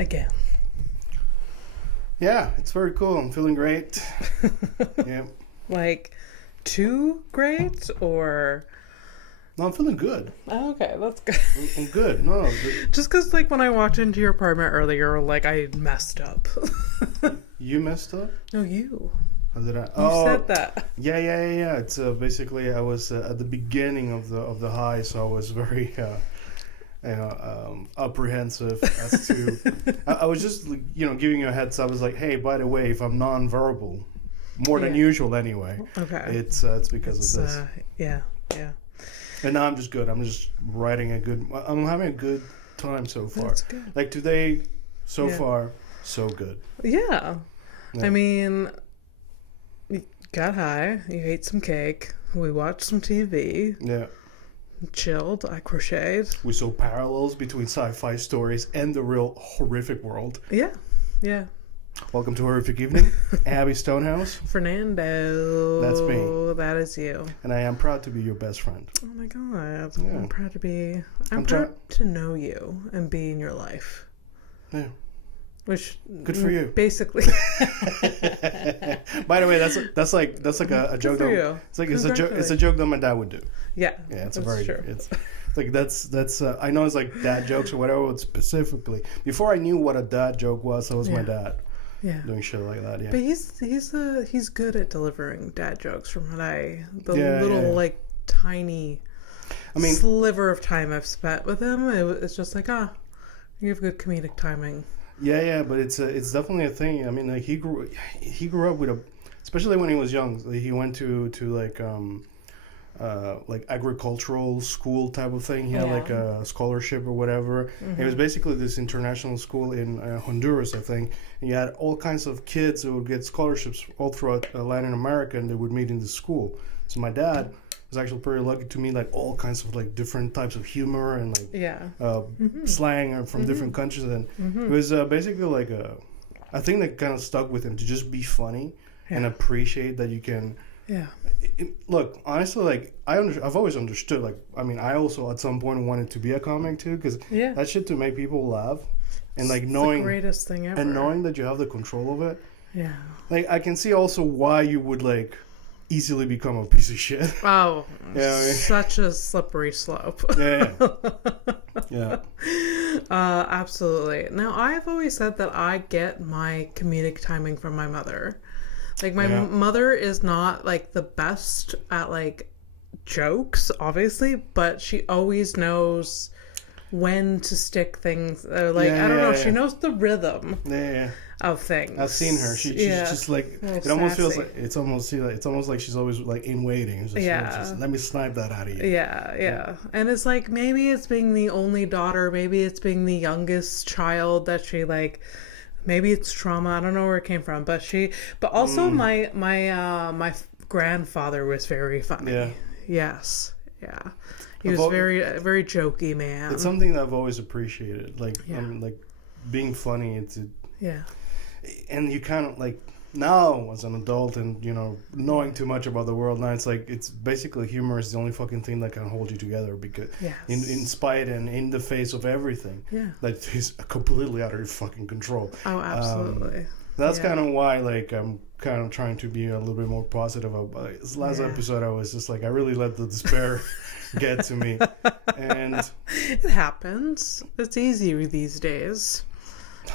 again. Yeah, it's very cool. I'm feeling great. Yeah. Like, too great or... No, I'm feeling good. Oh, okay, that's good. I'm good. No. Just because, like, when I walked into your apartment earlier, like, I messed up. You messed up? No, you. How did I? You said that. Yeah. It's basically I was at the beginning of the high, so I was very apprehensive as to. I was just giving you a heads up. I was like, hey, by the way, if I'm non-verbal, more than usual anyway. Okay. It's because of this. Yeah. And now I'm just good. I'm just writing I'm having a good time so far. That's good. Like today, so far, so good. Yeah. I mean, you got high. You ate some cake. We watched some TV. Yeah. Chilled. I crocheted. We saw parallels between sci-fi stories and the real horrific world. Yeah. Welcome to Horrific Evening. Abby Stonehouse. Fernando. That's me. That is you. And I am proud to be your best friend. Oh my god. Yeah. I'm proud to be... I'm proud to know you and be in your life. Yeah. Which... Good for you. Basically. By the way, that's like a joke. For you. It's a joke that my dad would do. Yeah. Yeah, it's true. It's like that's I know it's like dad jokes or whatever, but specifically before I knew what a dad joke was, that was my dad. Yeah. Doing shit like that. Yeah. But he's good at delivering dad jokes from what like tiny sliver of time I've spent with him. It's just like, you have good comedic timing. Yeah, but it's definitely a thing. I mean, like he grew up with especially when he was young. Like, he went to like agricultural school type of thing. He had like a scholarship or whatever. Mm-hmm. It was basically this international school in Honduras, I think. And you had all kinds of kids who would get scholarships all throughout Latin America, and they would meet in the school. So my dad was actually pretty lucky to meet like all kinds of like different types of humor and like slang from different countries. And it was basically like a thing that kind of stuck with him, to just be funny and appreciate that you can. Yeah. Look, honestly, like I've always understood. Like, I mean, I also at some point wanted to be a comic too, because that shit to make people laugh, and like knowing the greatest thing ever, and knowing that you have the control of it. Yeah. Like, I can see also why you would like easily become a piece of shit. Oh, yeah, I mean, such a slippery slope. Yeah. Absolutely. Now, I've always said that I get my comedic timing from my mother. Like, my mother is not, like, the best at, like, jokes, obviously, but she always knows when to stick things. Like, I don't know, she knows the rhythm of things. I've seen her. She's just, like, it almost feels like, it's almost like she's always, like, in waiting. It's just, let me snipe that out of you. Yeah. And it's, like, maybe it's being the only daughter, maybe it's being the youngest child that she, like... Maybe it's trauma. I don't know where it came from, but also my grandfather was very funny. Yeah. Yes. Yeah. He was very jokey man. It's something that I've always appreciated. Like, like being funny. And you kind of like now as an adult and knowing too much about the world now, it's like it's basically humor is the only fucking thing that can hold you together, because in spite and in the face of everything that is completely out of your fucking control. Oh, absolutely. That's kind of why like I'm kind of trying to be a little bit more positive about this last episode. I was just like, I really let the despair get to me, and it happens. It's easy these days.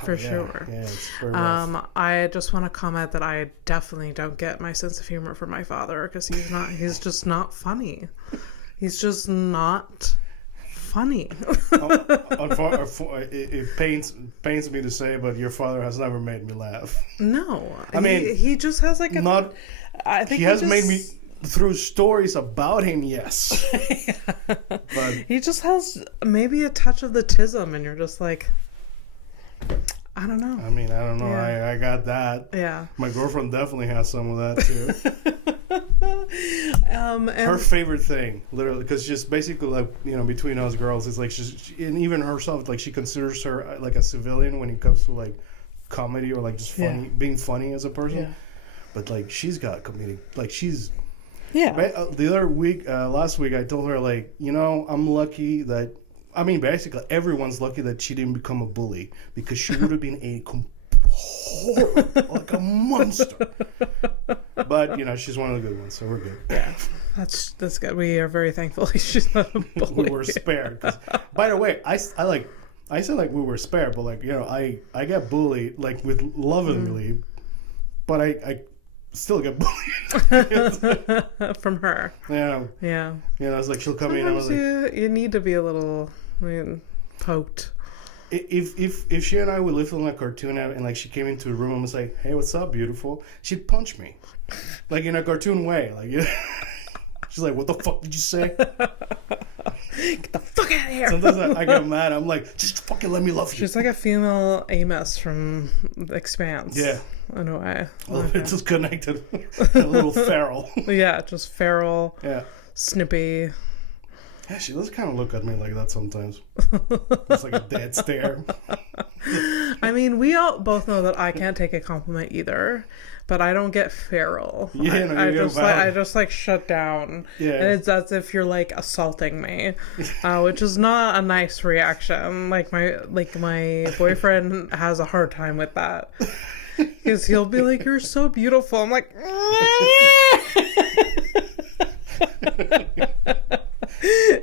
For sure. Yeah, it's very rough. I just want to comment that I definitely don't get my sense of humor from my father, because he's just not funny. He's just not funny. It pains me to say, but your father has never made me laugh. No. I mean, he just has like I think he has made me through stories about him, yes. But he just has maybe a touch of the tism, and you're just like, I don't know. I mean, I don't know. Yeah. I got that. Yeah. My girlfriend definitely has some of that too. And her favorite thing, literally, because just basically like between us girls, it's like and even herself, like she considers her like a civilian when it comes to like comedy or like just funny, being funny as a person. Yeah. But like she's got comedic, like she's. Yeah. The other week, last week, I told her like, I'm lucky that I mean, basically, everyone's lucky that she didn't become a bully because she would have been a horrible, like a monster. But, you know, she's one of the good ones, so we're good. Yeah, that's good. We are very thankful she's not a bully. We were spared. By the way, I said like we were spared, but like, you know, I get bullied like with lovingly, but I still get bullied from her. Yeah. Yeah. You know, it's like she'll come in and I was like, you need to be a little poked. If she and I would live on a cartoon and like she came into a room and was like, "Hey, what's up, beautiful?" She'd punch me, like in a cartoon way. Like, she's like, "What the fuck did you say?" Get the fuck out of here. Sometimes I get mad. I'm like, "Just fucking let me love you." She's like a female Amos from The Expanse. Yeah. In a way. It's just connected. A little feral. Yeah, just feral. Yeah. Snippy. Yeah, she does kind of look at me like that sometimes. It's like a dead stare. I mean, we all both know that I can't take a compliment either, but I don't get feral. Yeah, I just like shut down. Yeah, and it's as if you're like assaulting me, which is not a nice reaction. Like my boyfriend has a hard time with that because he'll be like, "You're so beautiful." I'm like.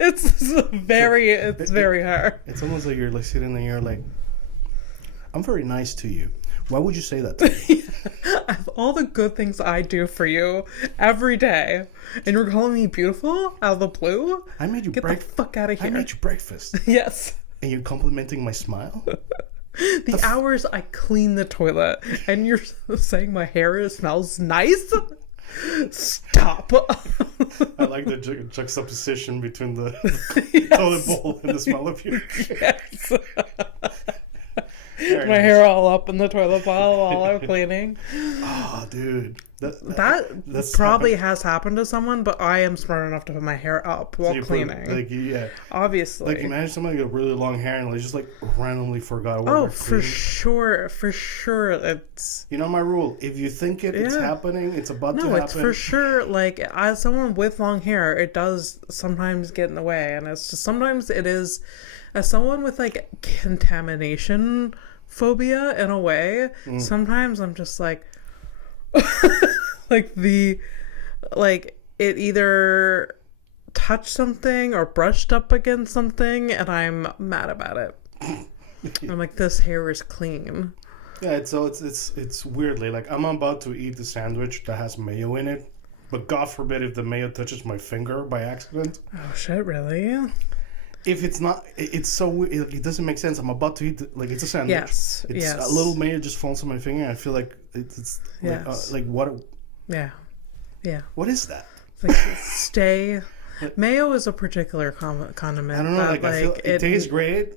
It's very hard. It's almost like you're like sitting there, you're like, "I'm very nice to you. Why would you say that to me?" I have all the good things I do for you every day, and you're calling me beautiful out of the blue? I made you Get the fuck out of here. I made you breakfast. Yes. And you're complimenting my smile? The hours I clean the toilet, and you're saying my hair smells nice? Stop. I like the juxtaposition between the toilet bowl and the smell of your hair. Yes. My hair all up in the toilet bowl while I'm cleaning. Oh, dude. That probably has happened to someone, but I am smart enough to put my hair up while cleaning. Yeah. Obviously. Like, imagine somebody with really long hair and they just, like, randomly forgot what Oh, for sure. It's... You know my rule. If you think it's happening, it's about to happen. No, it's for sure, like, as someone with long hair, it does sometimes get in the way. And it's just, sometimes it is, as someone with, like, contamination phobia in a way, sometimes I'm just like... it either touched something or brushed up against something and I'm mad about it. I'm like, this hair is clean. Yeah, it's weirdly like I'm about to eat the sandwich that has mayo in it, but God forbid if the mayo touches my finger by accident. Oh shit, really? If it's not, it's so weird. It doesn't make sense. I'm about to eat, it's a sandwich. Yes. A little mayo just falls on my finger and I feel like it's like what? Yeah. What is that? It's like stay. Mayo is a particular condiment. I don't know. I feel it tastes great.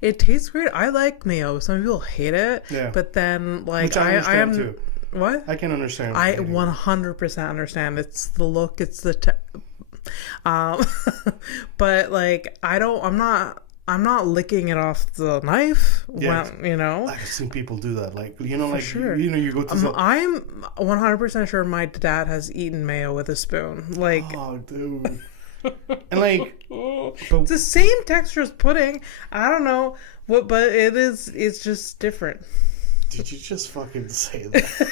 It tastes great. I like mayo. Some people hate it. Yeah. but then like which I am too. What? I can understand. I 100% understand. It's the look. It's the. But like I'm not licking it off the knife. Yeah. When, you know, I've seen people do that. Like, you know, For like sure. you go to. I'm 100% sure my dad has eaten mayo with a spoon. Like, oh, dude. And like, it's the same texture as pudding. I don't know what, but it's just different. Did you just fucking say that?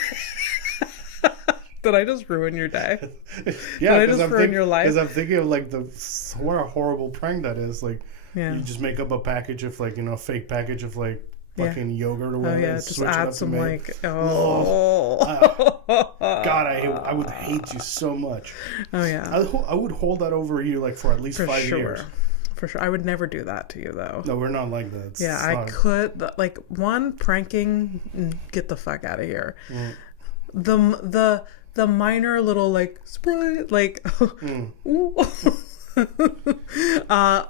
Did I just ruin your day? Yeah, Did I just ruin your life? Because I'm thinking of like what a horrible prank that is. Like, Yeah. you just make up a package of like, a fake package of like fucking yogurt or whatever. Oh yeah, and just switch it add up some to like God, I would hate you so much. Oh yeah. I would hold that over you like for at least 5 years. For sure. I would never do that to you though. No, we're not like that. I could like pranking. Get the fuck out of here. The minor little like spray like.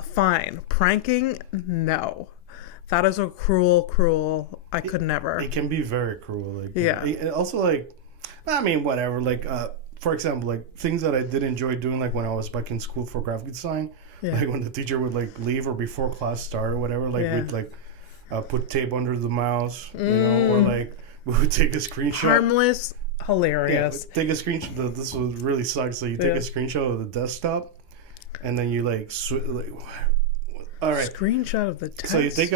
Fine. Pranking, no. That is a cruel. I could never. It can be very cruel. Like, yeah. And also, like, I mean, whatever. Like, for example, like things that I did enjoy doing, like when I was back in school for graphic design. Yeah. Like when the teacher would like leave or before class started or whatever. Like we'd like put tape under the mouse, you know, or like we would take a screenshot. Harmless, hilarious. Yeah, take a screenshot. This was really sucks. So you take a screenshot of the desktop. And then you like All right. Screenshot of the text. So you take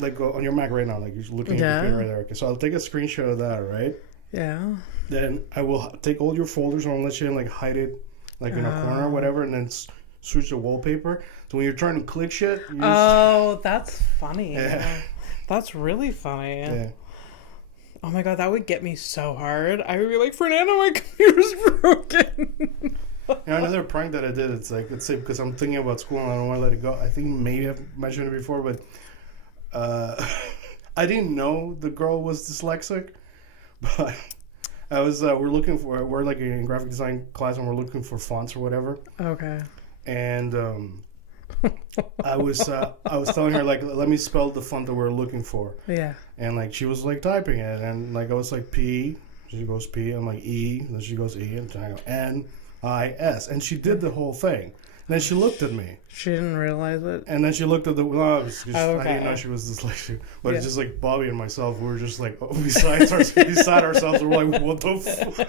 like on your Mac right now, like you're looking at your computer right there. Okay, so I'll take a screenshot of that, right? Yeah. Then I will take all your folders and I'll let you like hide it like in a corner or whatever, and then switch the wallpaper. So when you're trying to click shit, that's funny. Yeah. That's really funny. Yeah. Oh my god, that would get me so hard. I would be like, Fernando, my computer's broken. Another prank that I did, it's like, let's say, because I'm thinking about school and I don't want to let it go. I think maybe I've mentioned it before, but I didn't know the girl was dyslexic, but I was, we're like in graphic design class and we're looking for fonts or whatever. Okay. And I was telling her, like, let me spell the font that we're looking for. Yeah. And like she was like typing it, and like I was like P, she goes P, I'm like E, and then she goes E, and I go N-I-S, and she did the whole thing. And then she looked at me. She didn't realize it. And then she looked at the. No, it was just, okay. I didn't know she was dyslexic. But it's just like Bobby and myself, we were just like beside ourselves, and we're like, what the fuck?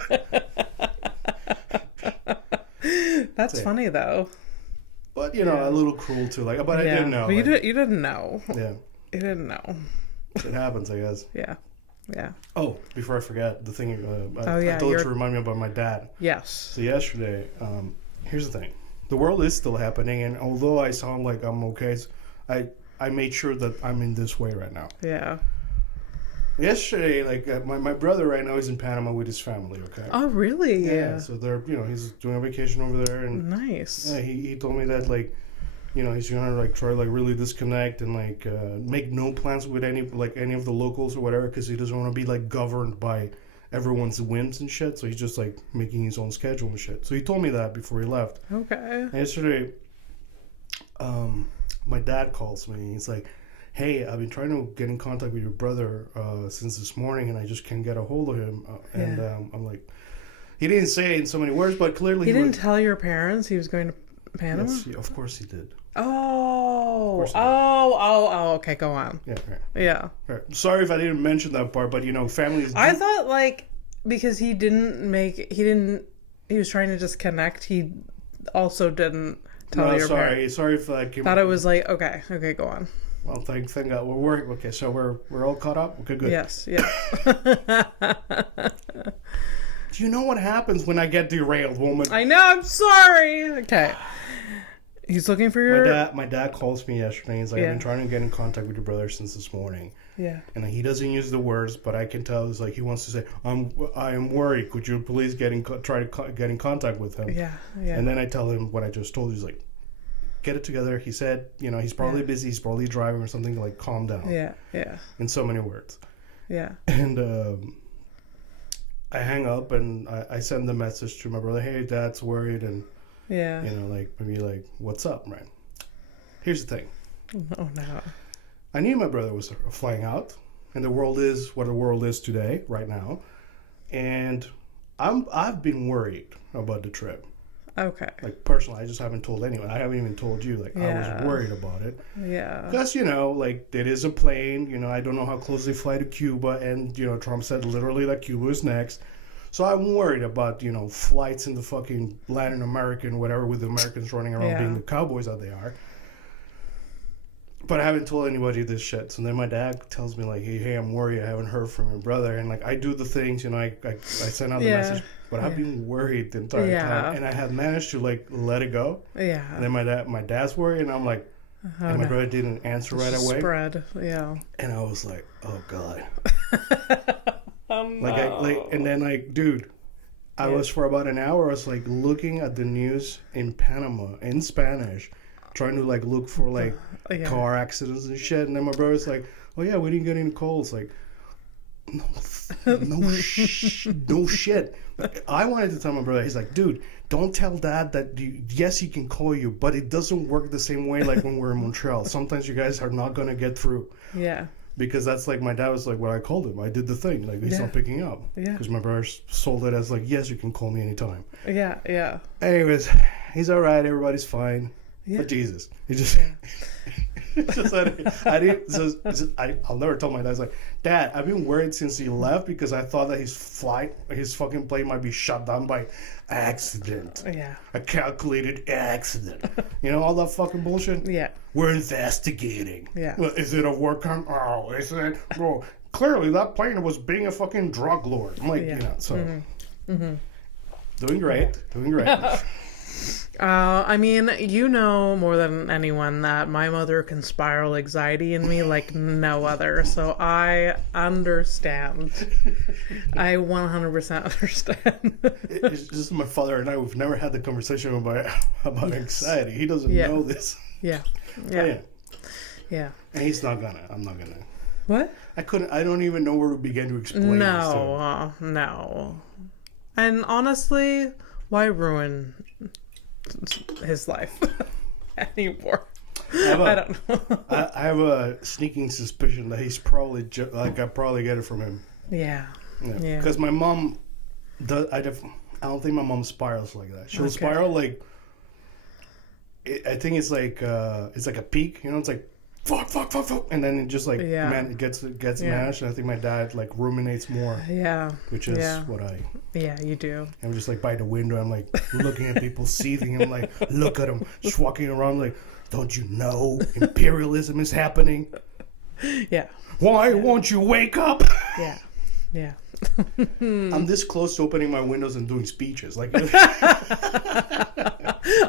That's funny though. But a little cruel too. Like, but I didn't know. But you like, didn't know. Yeah. You didn't know. It happens, I guess. Yeah. Yeah. Oh, before I forget, the thing I told you to remind me about my dad. Yes. So yesterday, here's the thing. The world is still happening, and although I sound like I'm okay, I made sure that I'm in this way right now. Yeah. Yesterday, like my brother right now is in Panama with his family, okay? Oh, really? Yeah. So they're, he's doing a vacation over there, and nice. Yeah, he told me that, like, he's gonna like try to like really disconnect and like make no plans with any of the locals or whatever, because he doesn't want to be like governed by everyone's whims and shit. So he's just like making his own schedule and shit. So he told me that before he left. Okay. And yesterday, my dad calls me. He's like, "Hey, I've been trying to get in contact with your brother since this morning, and I just can't get a hold of him." And I'm like, he didn't say it in so many words, but clearly he didn't tell your parents he was going to Panama. Yes, of course he did. Oh, okay, go on. Yeah, right. Yeah. Right. Sorry if I didn't mention that part, but families. I thought like because he was trying to just connect. He also didn't tell your parents. Sorry if I thought it was like okay, go on. Well, thank God we're okay. So we're all caught up. Okay, good. Yes, yeah. Do you know what happens when I get derailed, woman? I know. I'm sorry. Okay. He's looking for your... My dad calls me yesterday. He's like, I've been trying to get in contact with your brother since this morning. Yeah. And he doesn't use the words, but I can tell it's like he wants to say, I am worried. Could you please try to get in contact with him? Yeah, yeah. And then I tell him what I just told you. He's like, get it together. He said, he's probably busy. He's probably driving or something. Like, calm down. Yeah, yeah. In so many words. Yeah. And I hang up and I send the message to my brother. Hey, Dad's worried, and like maybe like, what's up, right? Here's the thing. Oh no. I knew my brother was flying out, and the world is what the world is today, right now, and I've been worried about the trip. Okay. Like personally, I just haven't told anyone. I haven't even told you. Like I was worried about it. Yeah. Because like it is a plane. I don't know how close they fly to Cuba, and Trump said literally that Cuba is next. So I'm worried about flights in the fucking Latin American whatever, with the Americans running around being the cowboys that they are. But I haven't told anybody this shit. So then my dad tells me like, hey, I'm worried. I haven't heard from your brother. And like I do the things, I send out the message. But I've been worried the entire time, and I have managed to like let it go. Yeah. And then my dad's worried, and I'm like, and my brother didn't answer right away. Spread, yeah. And I was like, oh god. No. And then like, dude, I was for about an hour. I was like looking at the news in Panama in Spanish, trying to like look for like car accidents and shit. And then my brother's like, oh yeah, we didn't get any calls. Like, no shit. I wanted to tell my brother. He's like, dude, don't tell Dad that yes, he can call you, but it doesn't work the same way like when we're in Montreal. Sometimes you guys are not gonna get through. Yeah. Because that's like my dad was like when I called him, I did the thing like he's not picking up. Yeah. Because my brother sold it as like yes, you can call me anytime. Yeah, yeah. Anyways, he's all right. Everybody's fine. Yeah. But Jesus, he just. It's just that I didn't. I'll never tell my dad. It's like, Dad, I've been worried since he left because I thought that his fucking plane might be shut down by accident. Yeah. A calculated accident. You know all that fucking bullshit. Yeah. We're investigating. Yeah. Well, is it a war crime? Oh, is it? Well, clearly that plane was being a fucking drug lord. I'm like, you know, so doing great, doing great. I mean, you know more than anyone that my mother can spiral anxiety in me like no other. So I understand. I 100% understand. It's just my father and I, we've never had the conversation about anxiety. He doesn't know this. Yeah. Yeah. And he's not gonna. I'm not gonna. What? I don't even know where to begin to explain this to him. No. And honestly, why ruin his life anymore? I don't know. I have a sneaking suspicion that he's probably I probably get it from him. Yeah. Because my mom does. I don't think my mom spirals like that. She'll spiral like. I think it's like a peak. You know, it's like fuck, and then it just like it gets mashed. And I think my dad like ruminates more. Yeah. Which is what I. Yeah, you do. I'm just like by the window. I'm like looking at people seething. I'm like, look at them just walking around. Like, don't you know imperialism is happening? Yeah. Why won't you wake up? Yeah. I'm this close to opening my windows and doing speeches. Like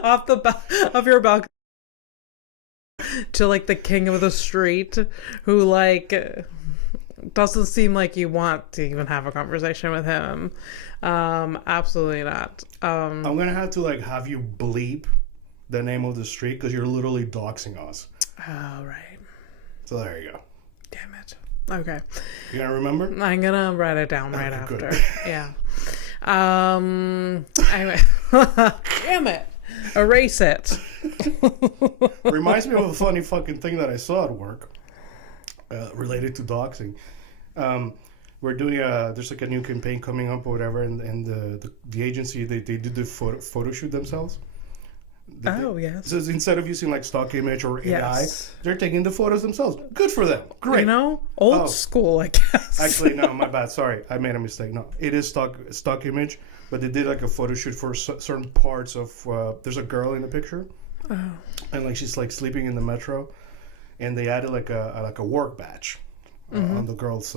off your balcony to like the king of the street who like doesn't seem like you want to even have a conversation with him. Absolutely not. I'm gonna have to like have you bleep the name of the street because you're literally doxing us. Oh, right. So there you go. Damn it. Okay. You gonna remember? I'm gonna write it down right after. Good. Yeah. Anyway. Damn it. Erase it. Reminds me of a funny fucking thing that I saw at work related to doxing. We're doing there's like a new campaign coming up or whatever, and the agency they do the photo shoot themselves. Yes. So instead of using like stock image or AI, they're taking the photos themselves. Good for them. Great. You know, old school, I guess. Actually, no, my bad. Sorry, I made a mistake. No, it is stock image, but they did like a photo shoot for certain parts of. There's a girl in the picture, and like she's like sleeping in the metro, and they added like a work badge on the girl's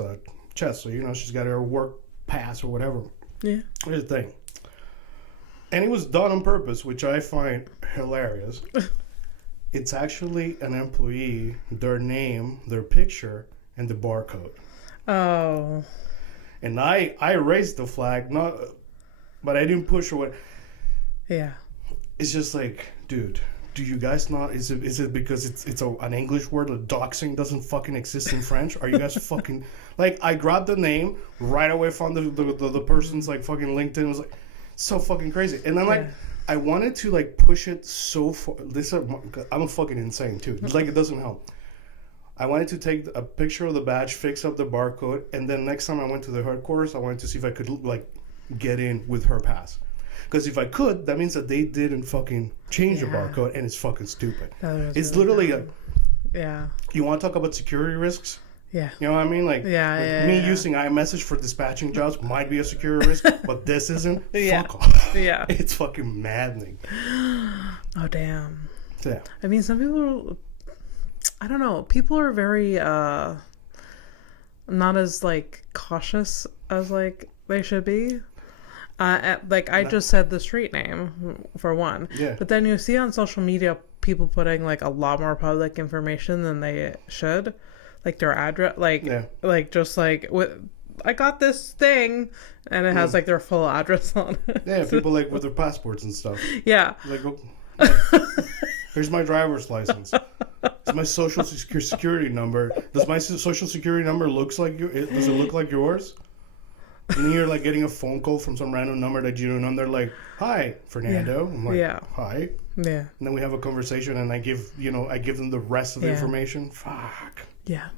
chest. So you know she's got her work pass or whatever. Yeah. Here's the thing. And it was done on purpose, which I find hilarious. It's actually an employee, their name, their picture, and the barcode. Oh. And I raised the flag, but I didn't push or what. Yeah. It's just like, dude, do you guys not? Is it because it's an English word? Like doxing doesn't fucking exist in French? Are you guys fucking like? I grabbed the name right away from the person's like fucking LinkedIn. It was like. So fucking crazy. And then like I wanted to like push it so far. I'm fucking insane too. Like it doesn't help. I wanted to take a picture of the badge, fix up the barcode, and then next time I went to the headquarters, I wanted to see if I could like get in with her pass. Because if I could, that means that they didn't fucking change the barcode, and it's fucking stupid. It's really literally You want to talk about security risks? Yeah. You know what I mean? Like, me using iMessage for dispatching jobs might be a security risk, but this isn't. Fuck off. Yeah. It's fucking maddening. Oh, damn. Yeah. I mean, some people I don't know. People are very, not as, like, cautious as, like, they should be. I just said the street name, for one. Yeah. But then you see on social media people putting, like, a lot more public information than they should. Like their address, like just like I got this thing, and it has like their full address on it. Yeah, people like with their passports and stuff. Yeah. Like, here's my driver's license. It's my social security number. Does my social security number looks like you? Does it look like yours? And then you're like getting a phone call from some random number that you don't know, and they're like, "Hi, Fernando." I'm like, "Hi." Yeah. And then we have a conversation, and I give them the rest of the information. Fuck. Yeah.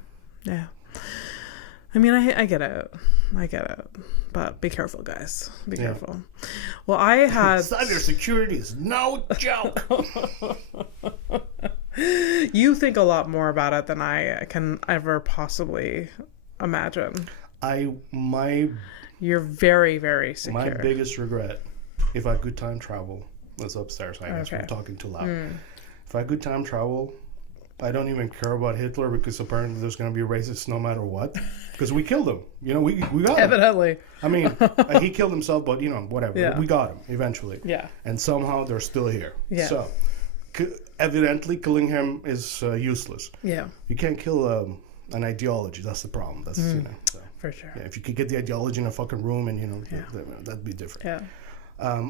I mean, I get it. But be careful, guys. Be careful. Well, I had... Cybersecurity is no joke. You think a lot more about it than I can ever possibly imagine. You're very, very secure. My biggest regret, if I could time travel, was upstairs. I guess we're talking too loud. If I could time travel, I don't even care about Hitler because apparently there's going to be racists no matter what. Because we killed him. You know, we got him. Evidently. I mean, he killed himself, but, you know, whatever. Yeah. We got him eventually. Yeah. And somehow they're still here. Yeah. So, evidently killing him is useless. Yeah. You can't kill an ideology. That's the problem. That's, you know. So, for sure. Yeah, if you could get the ideology in a fucking room and, you know, that'd be different. Yeah.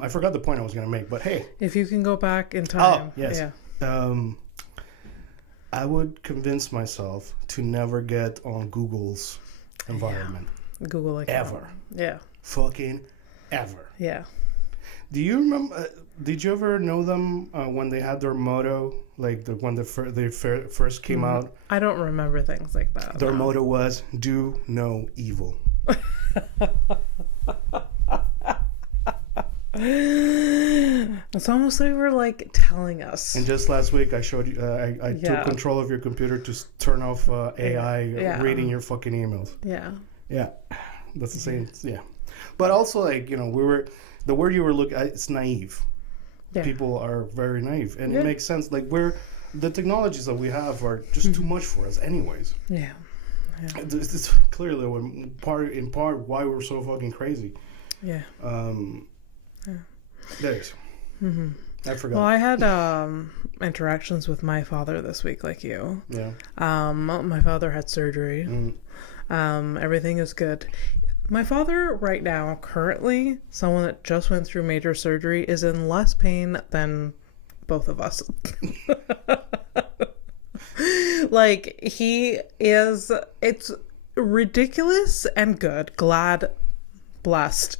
I forgot the point I was going to make, but hey. If you can go back in time. Oh, yes. Yeah. I would convince myself to never get on Google's environment. Yeah. Google account. Ever. Yeah. Fucking ever. Yeah. Do you remember? Did you ever know them when they had their motto, like when they first came out? I don't remember things like that. Their motto was "Do no evil." It's almost like we're like telling us. And just last week, I showed you. I took control of your computer to turn off AI reading your fucking emails. Yeah. Yeah, that's the same. Yeah, but also like you know the word you were looking at. It's naive. Yeah. People are very naive, and it makes sense. Like the technologies that we have are just too much for us, anyways. Yeah. It's clearly in part why we're so fucking crazy. Yeah. There's. I forgot. Well, I had interactions with my father this week, like you. Yeah. My father had surgery. Everything is good. My father, right now, currently, someone that just went through major surgery, is in less pain than both of us. Like, he is, it's ridiculous and good, glad, blessed,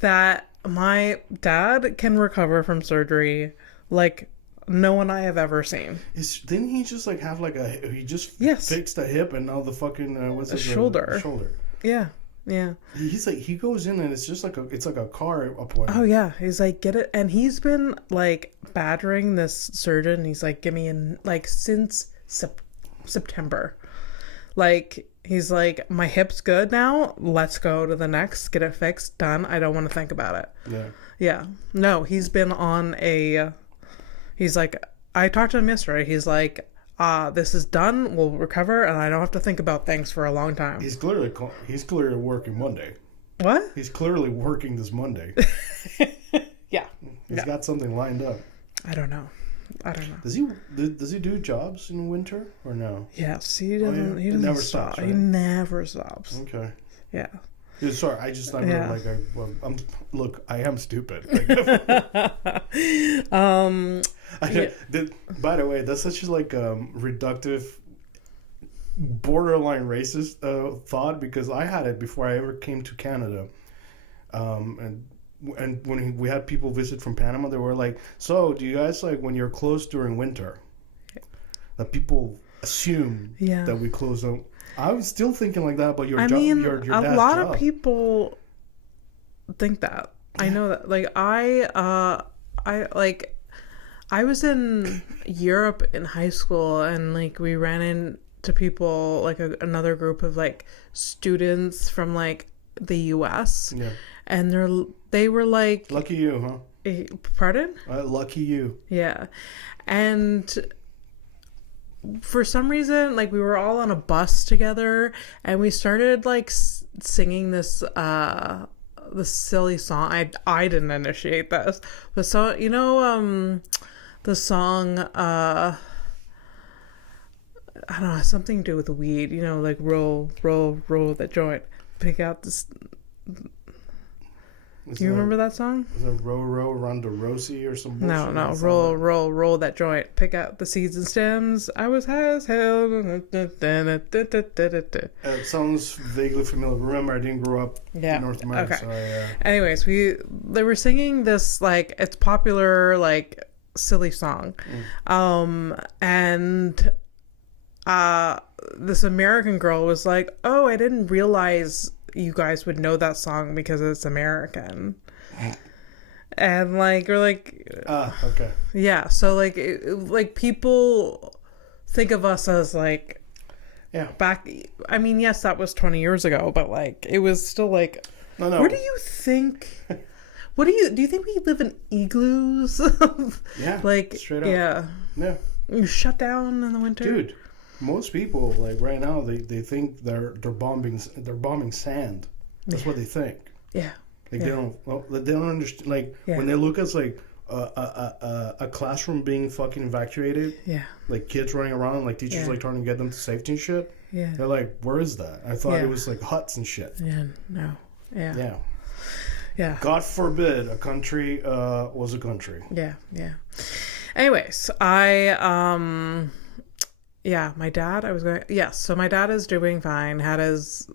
that my dad can recover from surgery like no one I have ever seen. Didn't he just like have like he just fixed a hip and now the fucking, what's his shoulder. Shoulder. Yeah. Yeah. He's like, he goes in and it's just like it's like a car appointment. Oh yeah. He's like, get it. And he's been like badgering this surgeon. He's like, give me like since September. Like, he's like, my hip's good now. Let's go to the next, get it fixed, done. I don't want to think about it. Yeah. Yeah. No, he's been on he's like, I talked to him yesterday. He's like, this is done. We'll recover, and I don't have to think about things for a long time. He's clearly working Monday. What? He's clearly working this Monday. Yeah. He's got something lined up. I don't know. Does he do jobs in winter or no? Yes, he doesn't. He doesn't never stop. stops, right? He never stops. Okay. Yeah. Sorry, I just thought I am stupid. By the way, that's such a reductive, borderline racist thought because I had it before I ever came to Canada, and when we had people visit from Panama, they were like, "So, do you guys when you're closed during winter?" That people assume that we close on. I was still thinking like that, but your dad's job. A lot of people think that. I know that. Like I was in Europe in high school, and we ran into people another group of students from the U.S. Yeah. And they were like, lucky you, huh? Pardon? Lucky you. Yeah, and for some reason, we were all on a bus together, and we started singing this silly song. I didn't initiate this, but so the song I don't know, something to do with weed. Roll, roll, roll that joint. Pick out this. Do you remember that song? Is it Row Row Ronda-Rousey or some bullshit? No. Roll, roll, roll that joint. Pick out the seeds and stems. I was high as hell. It sounds vaguely familiar. Remember, I didn't grow up in North America. Okay. So yeah. Anyways, they were singing this it's popular silly song, and this American girl was like, "Oh, I didn't realize you guys would know that song because it's American." And like, or like, okay. yeah. So like people think of us as like, yeah. Back. I mean, yes, that was 20 years ago, but like, it was still like, No. Where do you think? Do you think we live in igloos? Yeah. Like, straight up. yeah. Yeah. You shut down in the winter, Dude. Most people like right now they think they're bombing sand. That's what they think. Yeah. Like they don't understand. Like when they look at like a classroom being fucking evacuated. Yeah. Like kids running around, like teachers like trying to get them to safety and shit. Yeah. They're like, where is that? I thought it was like huts and shit. Yeah. No. Yeah. Yeah. Yeah. God forbid a country was a country. Yeah. Yeah. Anyways, yeah, my dad, so my dad is doing fine, had his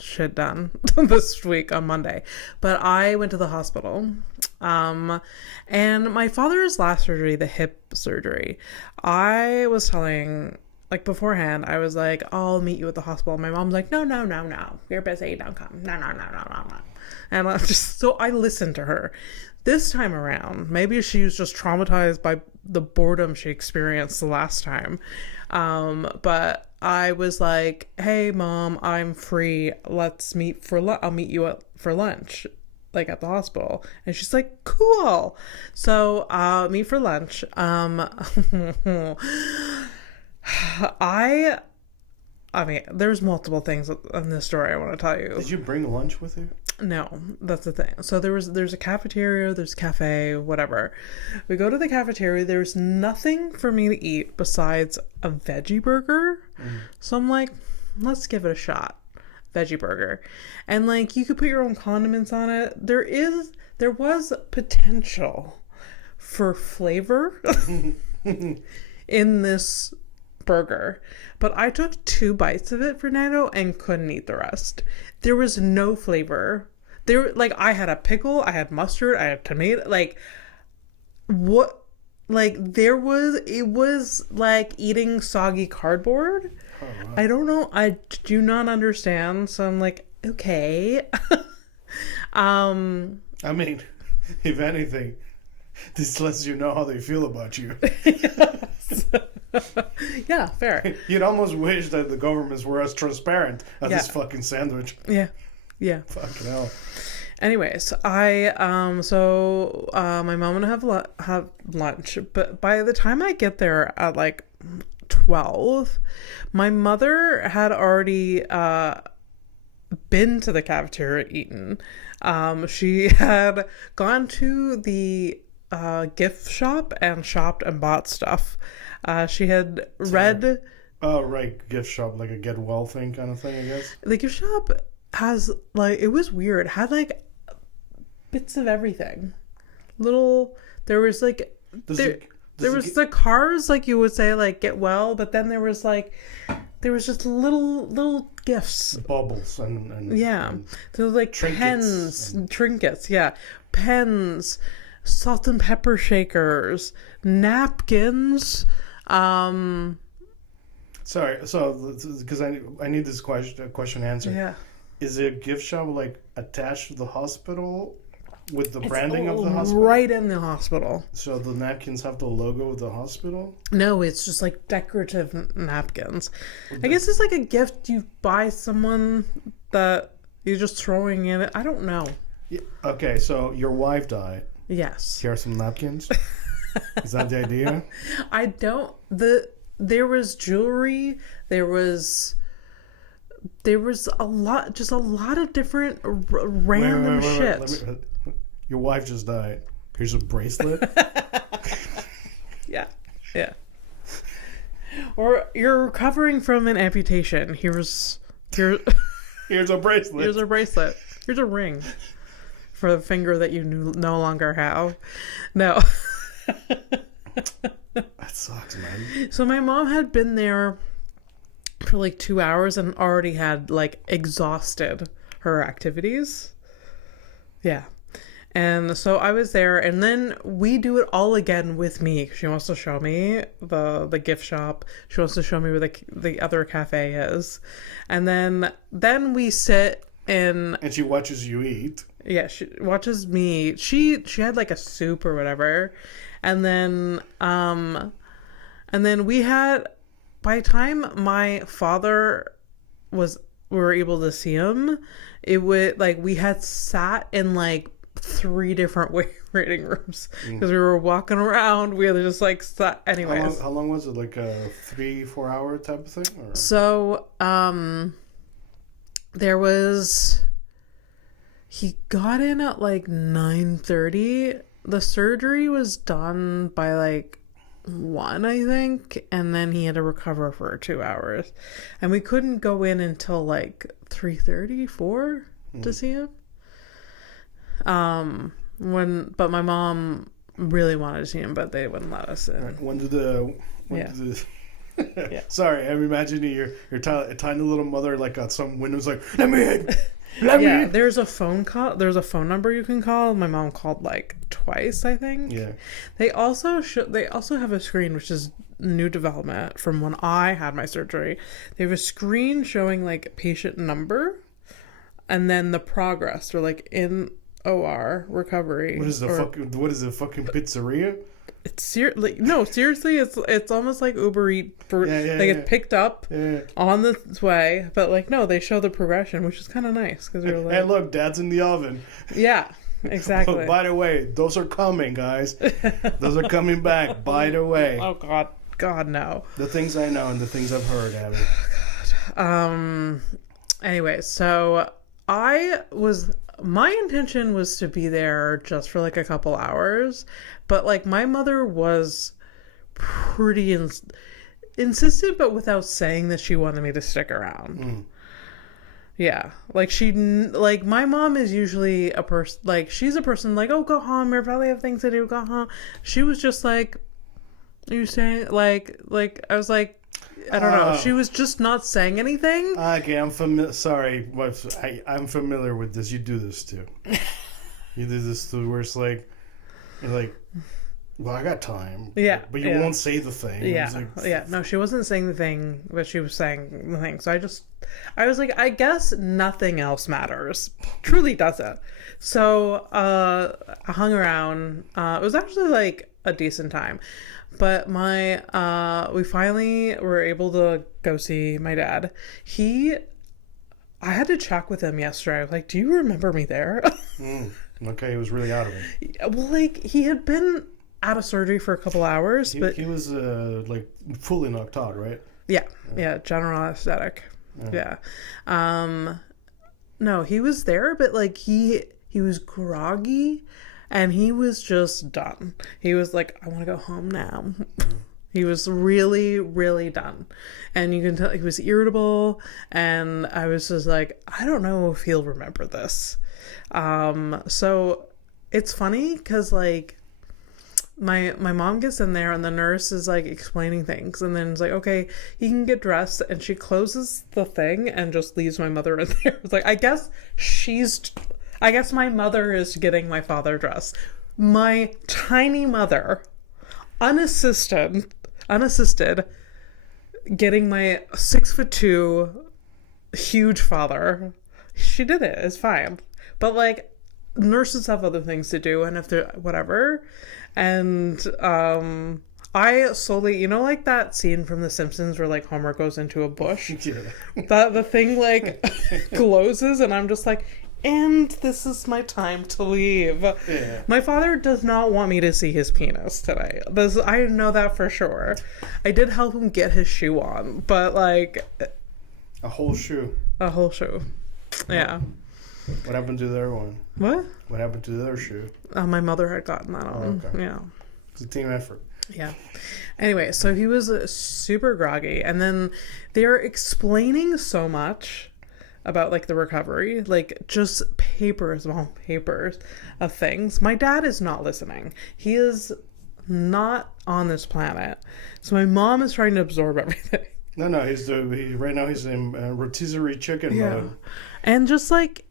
shit done this week on Monday, but I went to the hospital, and my father's last surgery, the hip surgery, I was telling, like beforehand, I was like, I'll meet you at the hospital. My mom's like, no, you're busy, don't come, no. And I listened to her. This time around, maybe she was just traumatized by the boredom she experienced the last time. But I was like, hey, Mom, I'm free. Let's meet I'll meet you for lunch, like at the hospital. And she's like, cool. So meet for lunch. I mean, there's multiple things in this story I want to tell you. Did you bring lunch with you? No, that's the thing. So there's a cafeteria, there's a cafe, whatever. We go to the cafeteria. There's nothing for me to eat besides a veggie burger. So I'm like, let's give it a shot. Veggie burger. And like, you could put your own condiments on it. There was potential for flavor in this burger, but I took 2 bites of it, Fernando, and couldn't eat the rest. There was no flavor. I had a pickle, I had mustard, I had tomato, it was like eating soggy cardboard. Oh, wow. I don't know, I do not understand, so I'm like, okay. I mean, if anything, this lets you know how they feel about you. Yes. Yeah, fair. You'd almost wish that the governments were as transparent as this fucking sandwich. Yeah. Yeah. Fucking hell. Anyways, my mom and I have lunch, but by the time I get there at like 12, my mother had already been to the cafeteria, eaten. She had gone to the gift shop and shopped and bought stuff. She had read... Oh, right. Gift shop, like a get well thing kind of thing, I guess. The gift shop has, like... It was weird. It had, like, bits of everything. There was, like... There was the cars, like you would say, like, get well, but then there was, like... There was just little gifts. Bubbles and yeah. And there was, like, trinkets, yeah. Pens... Salt and pepper shakers, napkins. Sorry, so because I need this question answered. Yeah. Is a gift shop like attached to the hospital with the branding of the hospital? Right in the hospital. So the napkins have the logo of the hospital? No, it's just like decorative napkins. I guess it's like a gift you buy someone that you're just throwing in it. I don't know. Yeah. Okay, so your wife died. Yes. Here are some napkins. Is that the idea? I don't. There was jewelry. There was a lot of different random shit. Your wife just died. Here's a bracelet. Yeah. Or you're recovering from an amputation. Here's a bracelet. Here's a bracelet. Here's a ring. For the finger that you no longer have. No. That sucks, man. So my mom had been there for like 2 hours and already had like exhausted her activities. Yeah. And so I was there, and then we do it all again with me. She wants to show me the gift shop. She wants to show me where the other cafe is. And then we sit and she watches you eat. Yeah, she watches me. She had like a soup or whatever, and then we had, by the time my father we were able to see him, it would like we had sat in like 3 different waiting rooms because we were walking around. We had just like sat. Anyways, how long was it? Like a 3-4 hour type of thing? Or? So there was. He got in at like 9:30. The surgery was done by like 1, I think, and then he had to recover for 2 hours, and we couldn't go in until like 3:30, 4 to see him. But my mom really wanted to see him, but they wouldn't let us in. When did the yeah. Sorry, I'm imagining your tiny little mother like on some windows like, let me in. Yeah, there's a phone number you can call. My mom called like twice, I think. Yeah. They also have a screen, which is new development from when I had my surgery. They have a screen showing like patient number and then the progress, or like in OR recovery. What is the fucking pizzeria? It's seriously, it's almost like Uber Eats it's picked up on its way, but like no, they show the progression, which is kind of nice because you're like, hey, look, Dad's in the oven. Yeah, exactly. Oh, by the way, those are coming, guys. Those are coming back. By the way. Oh God, no. The things I know and the things I've heard, Abby. Oh, God. Anyway, so my intention was to be there just for like a couple hours, but like my mother was pretty insistent, but without saying that she wanted me to stick around. Yeah, like my mom is usually a person, like she's a person like, oh, go home, you probably have things to do, go home. She was just like, are you saying like I was like, I don't know. She was just not saying anything. Okay, I'm familiar. Sorry, I'm familiar with this. You do this too. You do this too, where it's like, you're like, well, I got time. Yeah, but you won't say the thing. Yeah, yeah. No, she wasn't saying the thing, but she was saying the thing. So I was like, I guess nothing else matters. Truly doesn't. So I hung around. It was actually like a decent time. But we finally were able to go see my dad. I had to check with him yesterday. I was like, do you remember me there? Okay, he was really out of it. Well, like, he had been out of surgery for a couple hours, but... He was, like, fully knocked out, right? Yeah, general anesthetic. Yeah. No, he was there, but, like, he was groggy. And he was just done. He was like, I want to go home now. He was really, really done. And you can tell he was irritable. And I was just like, I don't know if he'll remember this. So it's funny because like my mom gets in there and the nurse is like explaining things. And then it's like, okay, he can get dressed. And she closes the thing and just leaves my mother in there. It's like, I guess my mother is getting my father dressed. My tiny mother, unassisted, getting my 6'2" huge father. She did it. It's fine. But like, nurses have other things to do, and if they're whatever, and I slowly, you know, like that scene from The Simpsons where like Homer goes into a bush. The thing like closes, and I'm just like. And this is my time to leave. Yeah. My father does not want me to see his penis today. I know that for sure. I did help him get his shoe on, but like... A whole shoe. Yeah. What happened to their one? What? What happened to their shoe? My mother had gotten that on. Oh, okay. Yeah. It's a team effort. Yeah. Anyway, so he was super groggy. And then they're explaining so much... about like the recovery, like just papers of things. My dad is not listening. He is not on this planet. So my mom is trying to absorb everything. No, right now he's in rotisserie chicken mode. And just like,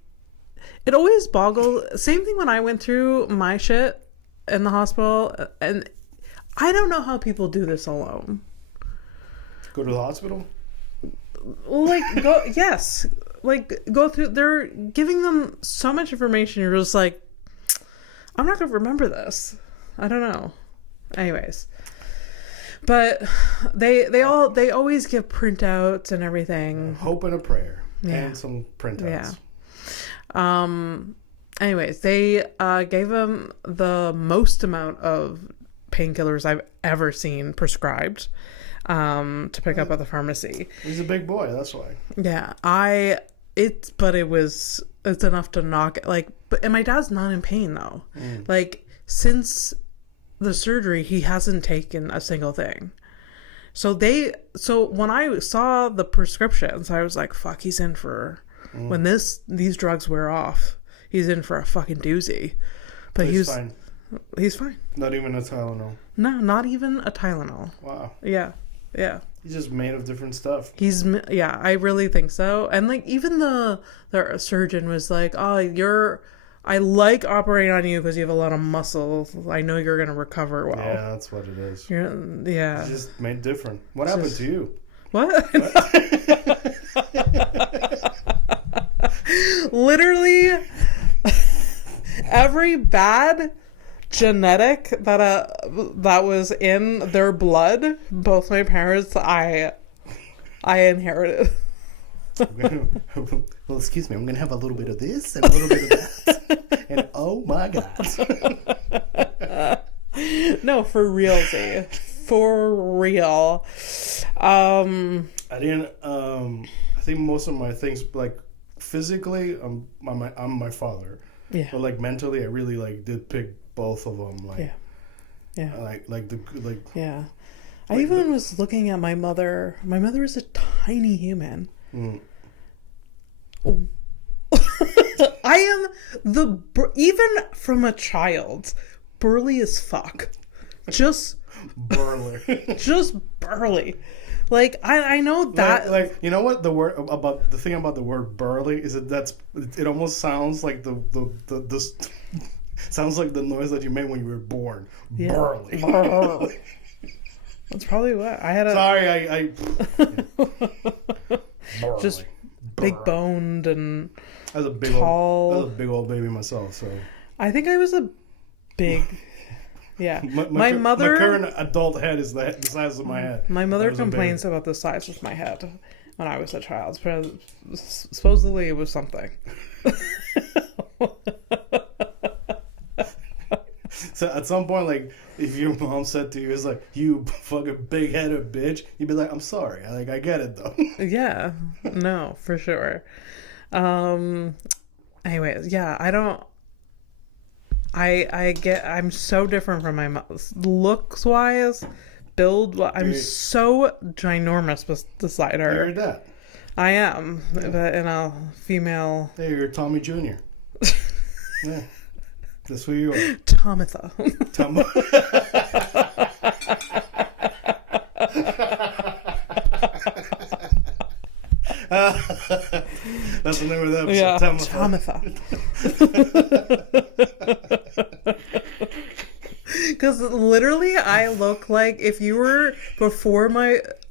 it always boggles. Same thing when I went through my shit in the hospital, and I don't know how people do this alone. Go to the hospital? Like, yes. like go through. They're giving them so much information. You're just like, I'm not gonna remember this. I don't know. Anyways, but they always give printouts and everything. Hope and a prayer and some printouts. Yeah. Anyways, they gave him the most amount of painkillers I've ever seen prescribed to pick up at the pharmacy. He's a big boy, that's why. Yeah, it's enough to knock it, like, and my dad's not in pain though. Like, since the surgery, he hasn't taken a single thing. So when I saw the prescriptions, I was like, fuck, he's in for, when these drugs wear off, he's in for a fucking doozy. But he's fine. He's fine. Not even a Tylenol. No, not even a Tylenol. Wow. Yeah. He's just made of different stuff. I really think so. And like, even the surgeon was like, oh, I like operating on you because you have a lot of muscle. I know you're going to recover well. Yeah, that's what it is. Yeah. It's just made different. What happened to you? What? Literally, every bad genetic that was in their blood, both my parents, I inherited. Well, excuse me, I'm gonna have a little bit of this and a little bit of that, and oh my god. No, for realsy, for real. I didn't. I think most of my things, like physically, I'm my father. Yeah. But like mentally, I really like did pick both of them. Like, yeah. Yeah. I even was looking at my mother. My mother is a tiny human. I am even from a child, burly as fuck. Just burly. Just burly. Like, I know that. Like you know what the thing about the word burly is that it almost sounds like the sounds like the noise that you made when you were born. Yeah. Burly. That's probably what I had. Sorry, just big boned and I was a big tall. I was a big old baby myself, so I think I was a big. Yeah, my mother. My current adult head is the size of my head. My mother complains about the size of my head when I was a child. Supposedly, it was something. So at some point, like, if your mom said to you, "It's like you fucking big-headed bitch," you'd be like, "I'm sorry, I get it though." Yeah, no, for sure. Anyways, yeah, I'm so different from my mom. Looks wise, I'm so ginormous beside her. You're that. I am, but in a female. Hey, you're Tommy Jr. Yeah. That's who you are. Thomatha. That's the name of that episode. Yeah, Thomatha. Because literally, I look like if you were before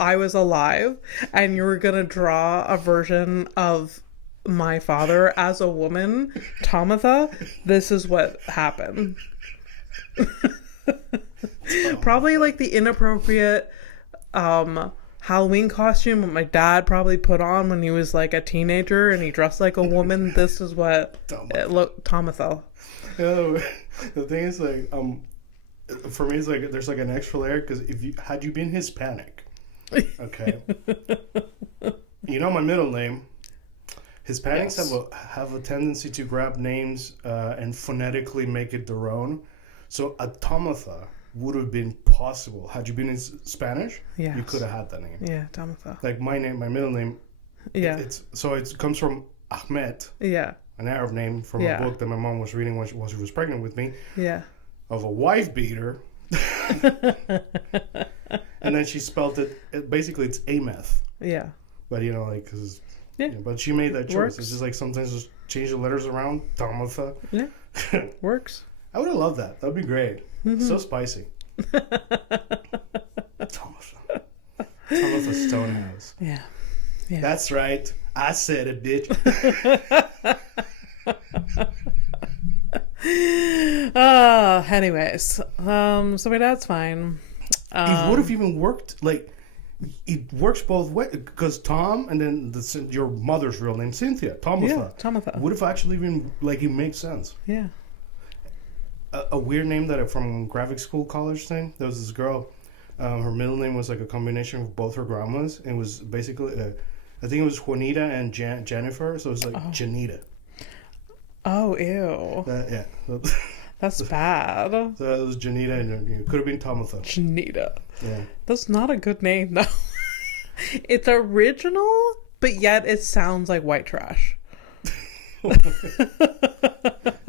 I was alive, and you were gonna draw a version of my father as a woman, Thomatha, this is what happened. Probably like the inappropriate Halloween costume that my dad probably put on when he was like a teenager and he dressed like a woman. This is what it looked. Thomatha. Oh, the thing is, like, for me, it's like there's like an extra layer because had you been Hispanic, okay, you know my middle name. Hispanics have a tendency to grab names and phonetically make it their own. So a Thomatha would have been possible. Had you been in Spanish, you could have had that name. Yeah, Thomatha. Like my middle name. Yeah. It comes from Ahmed. Yeah. An Arab name from a book that my mom was reading when she was pregnant with me. Yeah. Of a wife beater. And then she spelled it basically it's Ameth. Yeah. But you know, like, because... Yeah. But she made that choice. Works. It's just like sometimes just change the letters around. Thomatha. Yeah. Works. I would have loved that. That would be great. Mm-hmm. So spicy. Thomatha Stonehouse. Yeah. That's right. I said it, bitch. Anyways, so my dad's fine. It would have even worked, like, it works both ways, because Tom and then your mother's real name, Cynthia, Thomatha. Yeah, Thomatha. Would have actually been, like, it makes sense. Yeah. A weird name that from graphic school college thing, there was this girl, her middle name was like a combination of both her grandmas, and it was basically, I think it was Juanita and Jennifer, so it was like Janita. Oh, ew. Yeah. That's bad. So it was Janita, and it could have been Thomatha. Janita. Yeah. That's not a good name, though. It's original, but yet it sounds like white trash.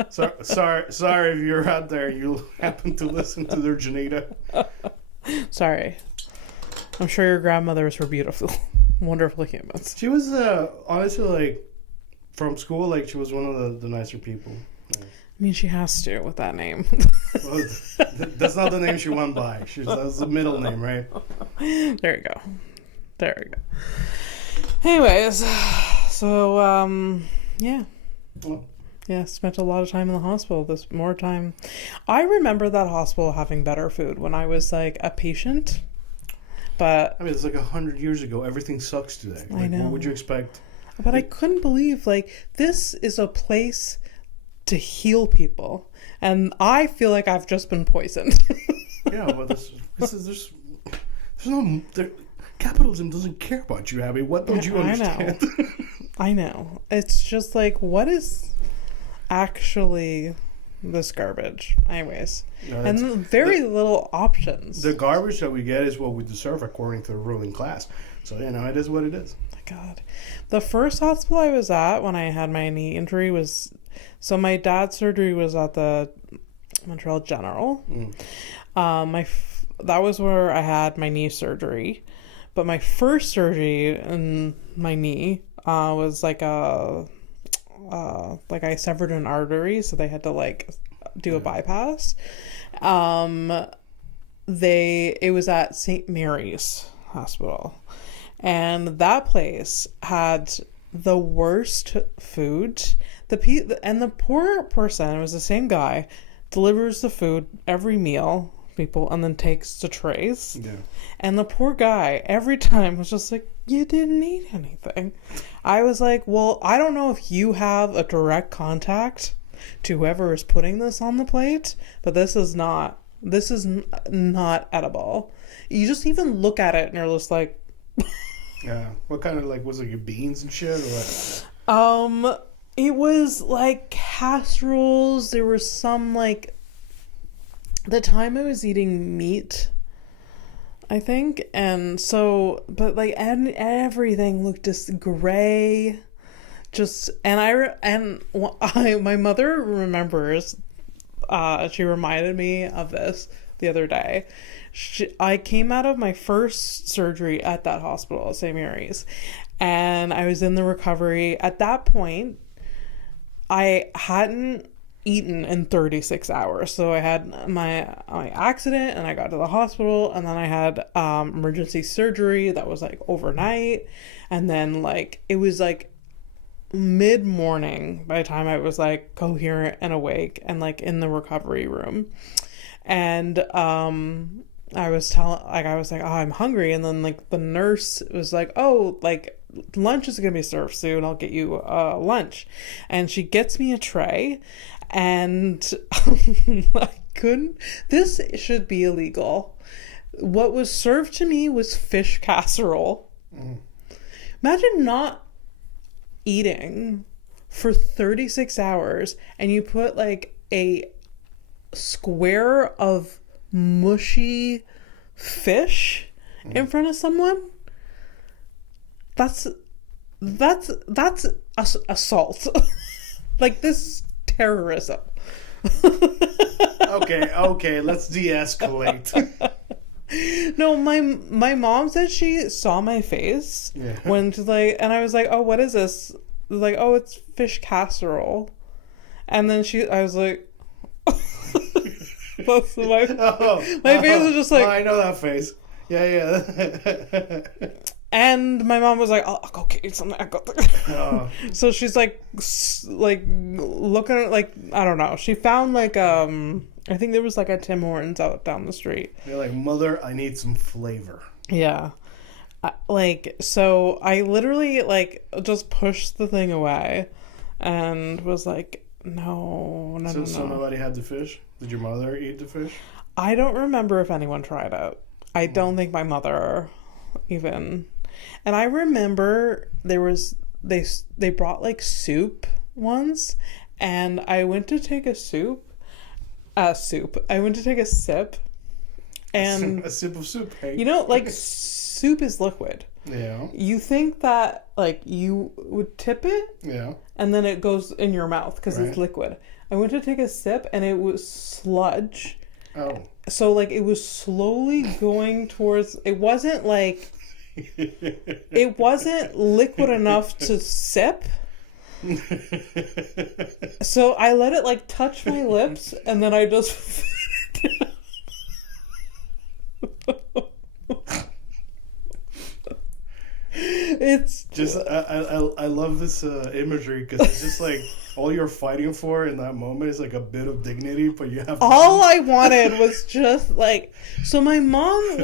Sorry if you're out there, you happen to listen to their Janita. Sorry. I'm sure your grandmothers were beautiful, wonderful humans. She was honestly, like, from school, like, she was one of the nicer people. Yeah. I mean, she has to with that name. Well, that's not the name she went by. That's the middle name, right? There you go. Anyways, so yeah. Well, yeah, spent a lot of time in the hospital. More time. I remember that hospital having better food when I was like a patient. But I mean, it's like 100 years ago. Everything sucks today. Like, I know. What would you expect? But I couldn't believe, like, this is a place to heal people, and I feel like I've just been poisoned. Yeah, but there's no capitalism doesn't care about you, Abby. What don't you understand? I know. It's just like, what is actually this garbage? Anyways, and very little options. The garbage that we get is what we deserve according to the ruling class. So, it is what it is. My God. The first hospital I was at when I had my knee injury was... So my dad's surgery was at the Montreal General. That was where I had my knee surgery. But my first surgery in my knee was like I severed an artery, so they had to like do a bypass. It was at St. Mary's Hospital. And that place had the worst food. The poor person, it was the same guy, delivers the food every meal, people, and then takes the trays. Yeah. And the poor guy, every time, was just like, you didn't eat anything. I was like, well, I don't know if you have a direct contact to whoever is putting this on the plate, but this is not edible. You just even look at it and you're just like... Yeah. What kind of, like, was it your beans and shit, or what? It was like casseroles. There was some, like, the time I was eating meat, I think, and so, but like, everything looked just gray. My mother remembers. She reminded me of this the other day. I came out of my first surgery at that hospital at St. Mary's, and I was in the recovery. At that point, I hadn't eaten in 36 hours. So I had my accident, and I got to the hospital, and then I had emergency surgery that was like overnight, and then like it was like mid-morning by the time I was like coherent and awake and like in the recovery room. And I was like, oh, I'm hungry. And then like the nurse was like, oh, like lunch is going to be served soon. I'll get you lunch. And she gets me a tray, and this should be illegal. What was served to me was fish casserole. Imagine not eating for 36 hours and you put like a square of mushy fish in front of someone. That's assault. Like, this is terrorism. Okay, let's de-escalate. No, my mom said she saw my face when she's like, and I was like, oh, what is this? Like, oh, it's fish casserole. And then I was like, my face was just like, I know that face. Yeah. And my mom was like, I'll go get you something. So she's like looking at, like, I don't know. She found like, I think there was like a Tim Hortons out down the street. You're like, Mother, I need some flavor. Yeah. So I literally like just pushed the thing away and was like, no. So nobody had the fish? Did your mother eat the fish? I don't remember if anyone tried it. I don't think my mother even. And I remember they brought like soup once, and I went to take a sip, and a sip of soup. Hey? You know, like soup is liquid. Yeah. You think that like you would tip it, yeah, and then it goes in your mouth because it's liquid. I went to take a sip, and it was sludge. Oh. So like it was slowly going towards. It wasn't like. It wasn't liquid enough to sip. So I let it like touch my lips, and then I just it's just I love this imagery, because it's just like all you're fighting for in that moment is like a bit of dignity, but you have all I wanted was just like, so my mom,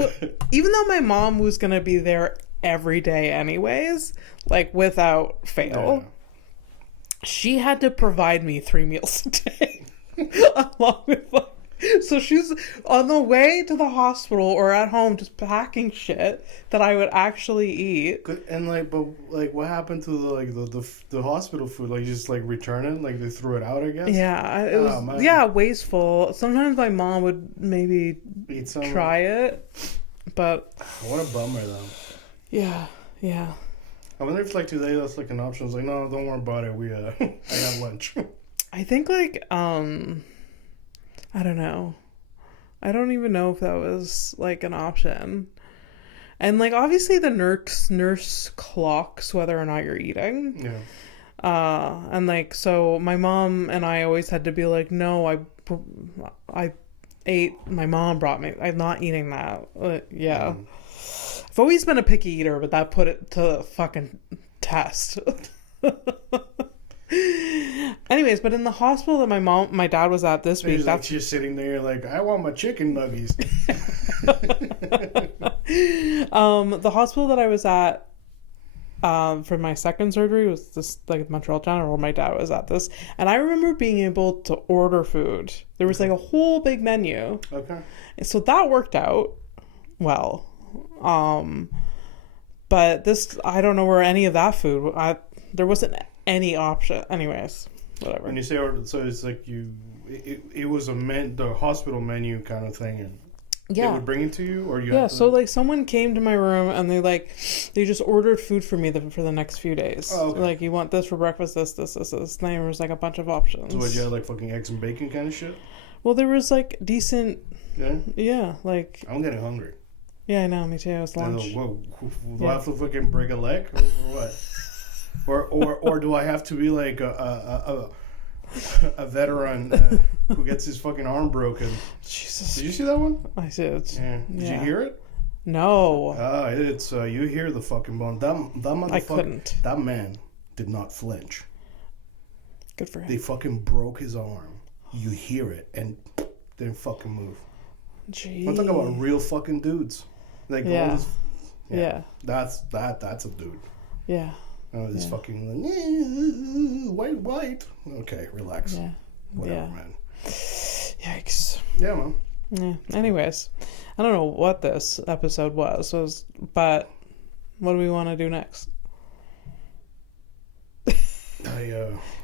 even though my mom was gonna be there every day anyways, like without fail, she had to provide me 3 meals a day along with like, so she's on the way to the hospital or at home just packing shit that I would actually eat. And like, but like, what happened to the hospital food? Like, just like return it? Like they threw it out, I guess. Yeah, it was wasteful. Sometimes my mom would maybe eat some, try it, but what a bummer though. Yeah. I wonder if like today that's like an option. It's like, no, don't worry about it. I got lunch. I think like I don't know. I don't even know if that was like an option. And like obviously the nurse clocks whether or not you're eating. Yeah. And like so my mom and I always had to be like, no, I ate. My mom brought me. I'm not eating that. Yeah. I've always been a picky eater, but that put it to the fucking test. Anyways, but in the hospital that my dad was at this week, that's just sitting there like, I want my chicken nuggies. The hospital that I was at for my second surgery was this like Montreal General. My dad was at this, and I remember being able to order food. There was like a whole big menu. Okay. So that worked out well. But this, I don't know where any of that food. There wasn't any option. Anyways, whatever. When you say order, so it's like it was the hospital menu kind of thing, and they would bring it to you, or you. Yeah, so like someone came to my room and they just ordered food for me for the next few days. Oh, okay. Like, you want this for breakfast, this. And there was like a bunch of options. So what, you had like fucking eggs and bacon kind of shit? Well, there was like decent. Yeah. Yeah, like. I'm getting hungry. Yeah, I know. Me too. It's lunch. Whoa, do I have to fucking break a leg or what? or do I have to be like a veteran who gets his fucking arm broken? Jesus. Did you see that one? I did. Yeah. Did you hear it? No. It's you hear the fucking bone. That motherfucker. I couldn't. That man did not flinch. Good for him. They fucking broke his arm. You hear it and didn't fucking move. Jeez. I'm talking about real fucking dudes. Like all this, yeah. That's a dude. Yeah. This fucking white. Okay, relax. Yeah. Whatever, man. Yikes. Yeah, man. Yeah. Anyways, I don't know what this episode was, but what do we want to do next?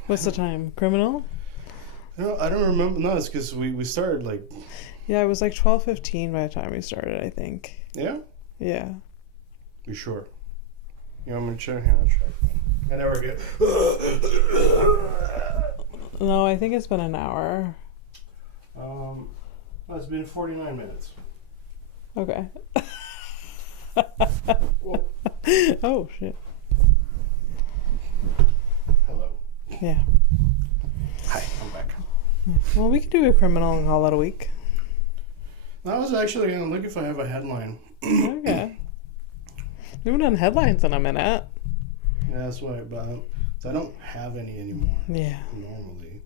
What's the time? Criminal? No, I don't remember. No, it's because we started like. Yeah, it was like 12:15 by the time we started, I think. Yeah? Yeah. You sure? You want me to check? Yeah, I'll check. I never get... No, I think it's been an hour. It's been 49 minutes. Okay. Oh, shit. Hello. Yeah. Hi, I'm back. Well, we could do a criminal and call it a week. I was actually going to look if I have a headline. Okay. We haven't done headlines in a minute. Yeah, that's why. But I don't have any anymore. Yeah. Normally.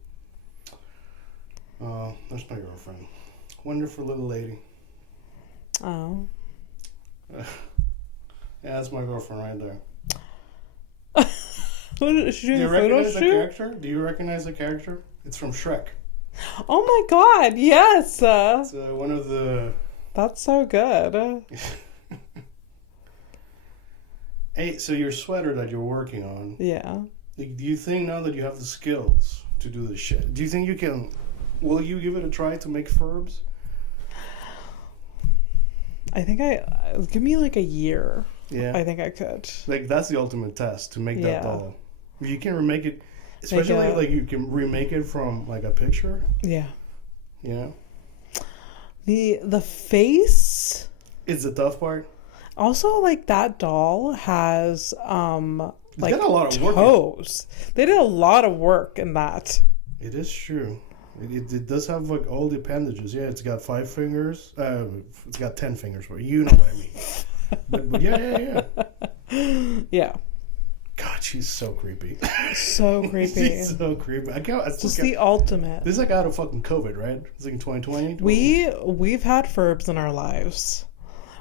There's my girlfriend. Wonderful little lady. Oh. Yeah, that's my girlfriend right there. What is she doing? Do you A photo recognize the shoot? character? Do you recognize the character? It's from Shrek. Oh my god, yes! It's one of the... That's so good. Hey, so your sweater that you're working on... Yeah. Do you think now that you have the skills to do this shit, do you think you can... Will you give it a try to make furbs? I think give me like a year. Yeah. I think I could. Like, that's the ultimate test, to make that doll. You can remake it, Like especially like you can remake it from like a picture. Yeah. Yeah. The face. Is the tough part. Also, like that doll has like got a lot of work toes. They did a lot of work in that. It is true. It does have like all the appendages. Yeah, it's got 5 fingers. It's got 10 fingers, but you know what I mean. but yeah. Yeah. God, she's so creepy. So creepy. She's so creepy. I can't. It's just the ultimate. This is like out of fucking COVID, right? It's like in 2020. We've had furbs in our lives.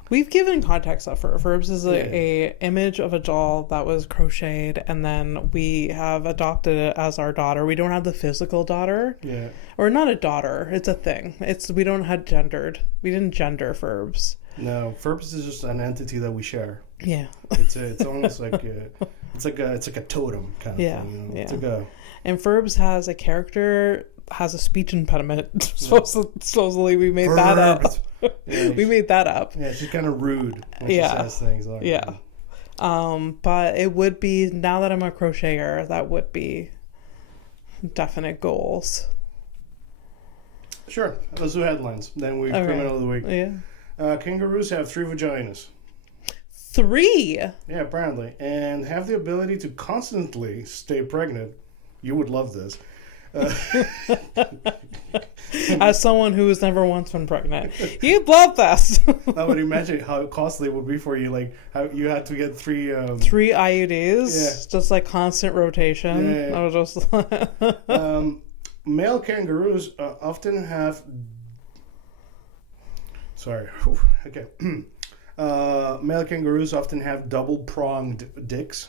We've given context of furbs is a image of a doll that was crocheted, and then we have adopted it as our daughter. We don't have the physical daughter. Yeah. Or not a daughter. It's a thing. We don't have gendered. We didn't gender furbs. No, furbs is just an entity that we share. Yeah. It's almost like it's like a totem kind of thing. You know? Yeah. It's like and furbs has a character, has a speech impediment. Supposedly we made that up. Yeah, we made that up. Yeah, she's kind of rude when she says things like that. But it would be, now that I'm a crocheter, that would be definite goals. Sure. Let's do headlines. Then we criminal of the week. Yeah. Kangaroos have 3 vaginas. 3? Yeah, apparently. And have the ability to constantly stay pregnant. You would love this. As someone who has never once been pregnant, you'd love this. I would imagine how costly it would be for you. Like, how you had to get 3 IUDs, just like constant rotation. Yeah. I was just male kangaroos often have... Sorry. Okay. Male kangaroos often have double-pronged dicks.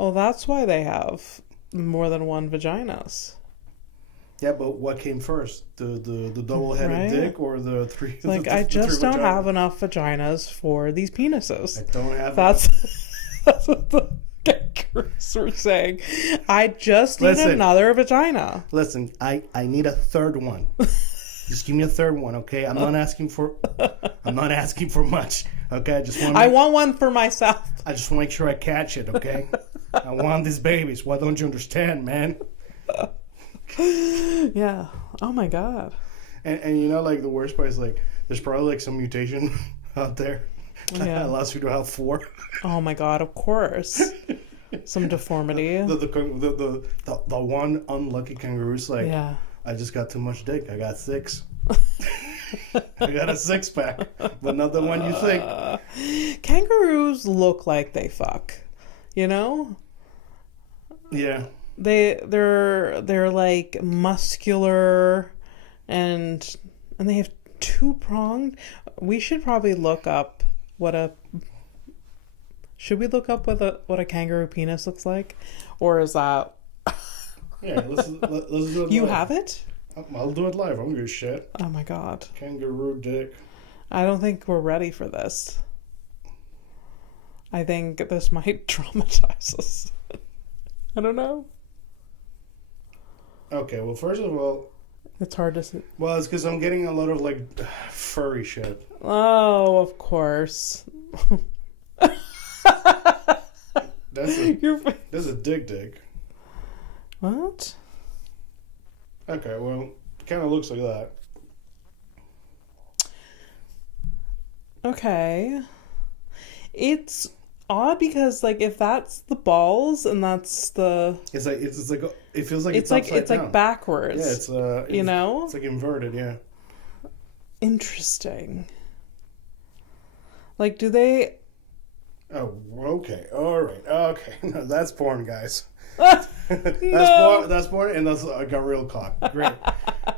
Oh, that's why they have more than one vaginas. Yeah, but what came first? The double-headed dick or the 3? Like, I just don't have enough vaginas for these penises. I don't have. That's what the kangaroos were saying. I just need another vagina. Listen, I need a third one. Just give me a third one, okay? I'm not asking for much, okay? I want one for myself. I just want to make sure I catch it, okay? I want these babies. Why don't you understand, man? Yeah. Oh my god. And you know, like, the worst part is, like, there's probably like some mutation out there that allows you to have 4. Oh my god, of course. Some deformity. The one unlucky kangaroo's like, I just got too much dick. I got 6. I got a 6-pack, but not the one you think. Kangaroos look like they fuck, you know? Yeah. They're like muscular, and they have 2-pronged. We should probably look up what a kangaroo penis looks like, or is that? Yeah, let's do it. You live. have it? I'll do it live. I don't give a shit. Oh my god. Kangaroo dick. I don't think we're ready for this. I think this might traumatize us. I don't know. Okay, well, first of all... It's hard to see. Well, it's because I'm getting a lot of, like, furry shit. Oh, of course. That's a dick. What? Okay, well, it kind of looks like that. Okay. It's odd because, like, if that's the balls and that's the... It's like it feels like it's like down. backwards. Yeah, it's you know? It's like inverted, yeah. Interesting. Like, do they... Oh, okay. All right. Okay. No, that's porn, guys. No. That's porn, and that's like a real cock. Great.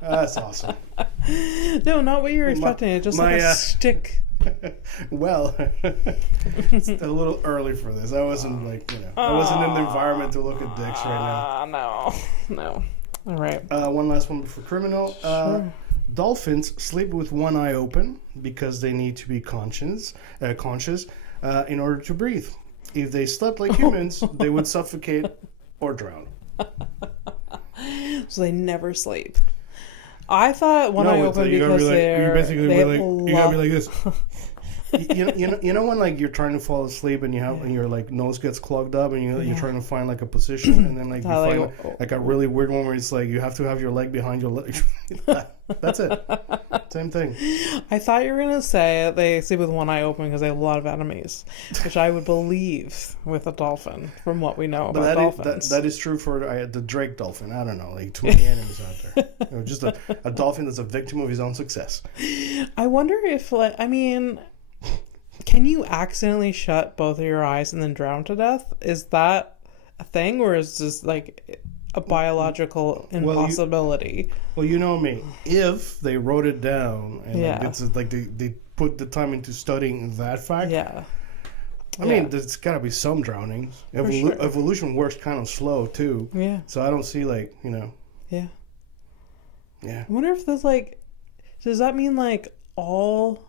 That's awesome. No, not what you were expecting. It's just like a stick. Well, it's a little early for this. I wasn't I wasn't in the environment to look at dicks right now. No. All right. One last one before criminal. Sure. Dolphins sleep with one eye open because they need to be conscious in order to breathe. If they slept like humans, they would suffocate or drown. So they never sleep. I thought one eye open because you gotta be like this. You know when like you're trying to fall asleep and and your like nose gets clogged up and you're trying to find like a position and then like you find like a really weird one where it's like you have to have your leg behind your leg. That's it. Same thing. I thought you were gonna say they sleep with one eye open because they have a lot of enemies, which I would believe with a dolphin from what we know about dolphins. That is true for the Drake dolphin. I don't know, like too many enemies out there. Just a dolphin that's a victim of his own success. I wonder if can you accidentally shut both of your eyes and then drown to death? Is that a thing, or is this like a biological impossibility? Well, you know me. If they wrote it down and they put the time into studying that fact, I mean, there's got to be some drownings. Evolution works kind of slow too. Yeah. So I don't see Yeah. I wonder if there's does that mean all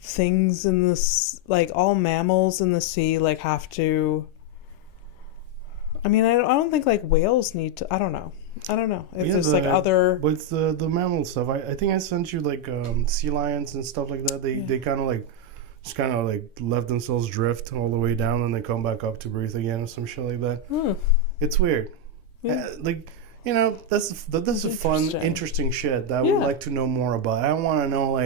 things in this, all mammals in the sea have to, I mean, I don't think whales need to, I don't know if there's other, with the mammal stuff. I think I sent you sea lions and stuff like that. They kind of just kind of let themselves drift all the way down and they come back up to breathe again or some shit like that. It's weird. That's a fun, interesting shit that I would like to know more about. I don't want to know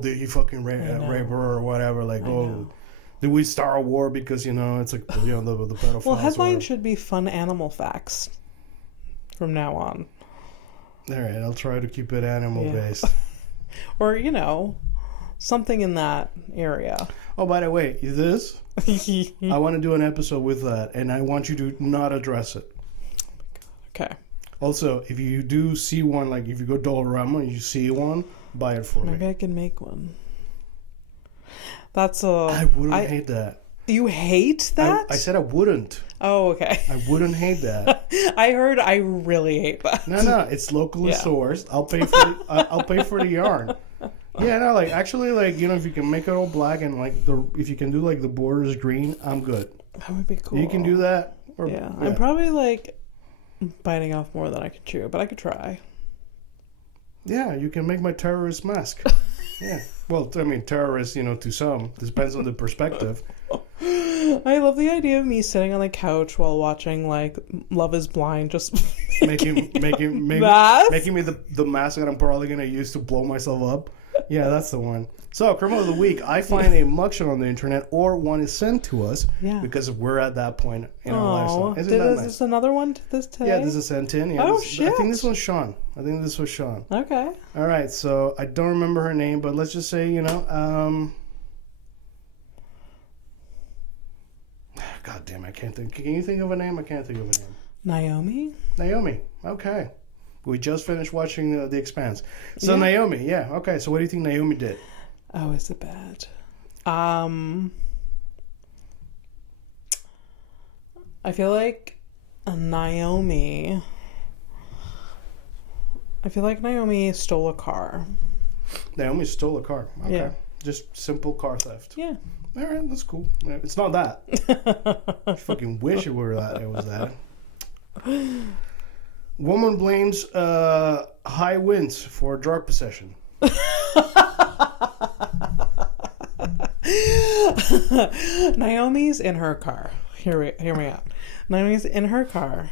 did he fucking rape her or whatever? Did we start a war because it's the pedophiles? Well, headline should be fun animal facts from now on. All right, I'll try to keep it animal based. Or something in that area. Oh, by the way, I want to do an episode with that, and I want you to not address it. Okay. Also, if you do see one, if you go Dollarama and you see one, buy it for me. Maybe I can make one. I wouldn't hate that. You hate that? I said I wouldn't. Oh, okay. I wouldn't hate that. I heard I really hate that. No, it's locally sourced. I'll pay for the yarn. Yeah, no, actually, if you can make it all black and if you can do the borders green, I'm good. That would be cool. You can do that. I'm probably biting off more than I could chew, but I could try. Yeah, you can make my terrorist mask. Yeah. Well, I mean, terrorist, to some. Depends on the perspective. I love the idea of me sitting on the couch while watching, Love is Blind, just making me the mask that I'm probably going to use to blow myself up. Yeah, that's the one. So, criminal of the week, I find a mugshot on the internet or one is sent to us because we're at that point in our lives. Isn't that nice? Is this another one today? Yeah, this is sent in. Yeah, shit. I think this was Sean. Okay. All right, so I don't remember her name, but let's just say, God damn, I can't think. Can you think of a name? I can't think of a name. Naomi. Okay. We just finished watching The Expanse. So Naomi, yeah. Okay, so what do you think Naomi did? Oh, is it bad? I feel like Naomi stole a car. Naomi stole a car. Okay. Yeah. Just simple car theft. Yeah. All right, that's cool. It's not that. I fucking wish it were that. It was that. Woman blames high winds for drug possession. Naomi's in her car. Hear me out. Naomi's in her car.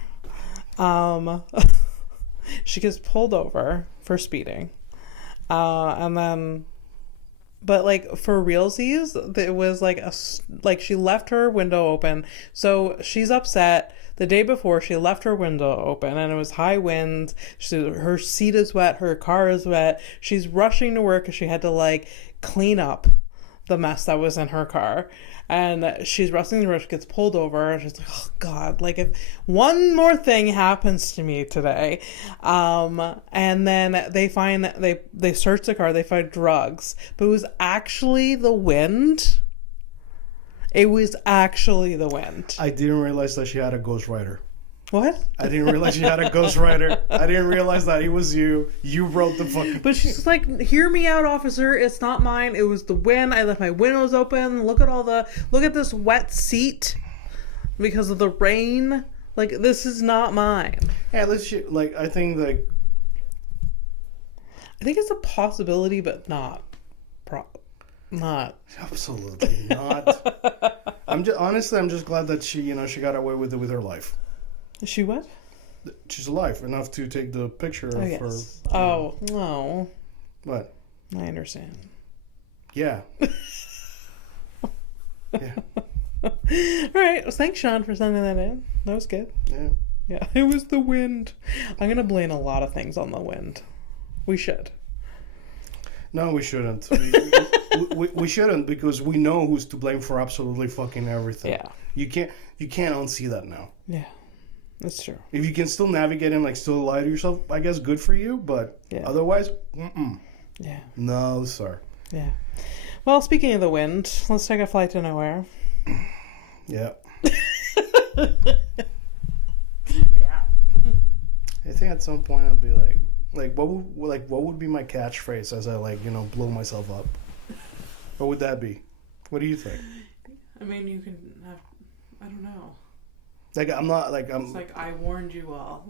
She gets pulled over for speeding. And then, but for realsies, it was she left her window open. So she's upset. The day before, she left her window open, and it was high winds. Her seat is wet. Her car is wet. She's rushing to work because she had to clean up the mess that was in her car. And she's wrestling the road, she gets pulled over, and she's like, oh God, like if one more thing happens to me today. And then they find, they search the car, they find drugs, but it was actually the wind. It was actually the wind. I didn't realize that she had a ghostwriter. What? I didn't realize you had a ghostwriter. I didn't realize that it was you. You wrote the fucking... But she's like, hear me out, officer. It's not mine. It was the wind. I left my windows open. Look at this wet seat because of the rain. Like, this is not mine. Yeah, I think it's a possibility, but not. Absolutely not. I'm just glad that she got away with it with her life. Is she what? She's alive enough to take the picture of her. Oh, no. What? I understand. Yeah. Yeah. All right. Well, thanks, Sean, for sending that in. That was good. Yeah. Yeah. It was the wind. I'm going to blame a lot of things on the wind. We should. No, we shouldn't. We shouldn't, because we know who's to blame for absolutely fucking everything. Yeah. You can't unsee that now. Yeah. That's true. If you can still navigate and still lie to yourself, I guess good for you. But otherwise, yeah, no, sir. Yeah. Well, speaking of the wind, let's take a flight to nowhere. Yeah. Yeah. I think at some point I'll be what would be my catchphrase as I blow myself up? What would that be? What do you think? I mean, you can have. I don't know. I'm not I'm. It's I warned you all.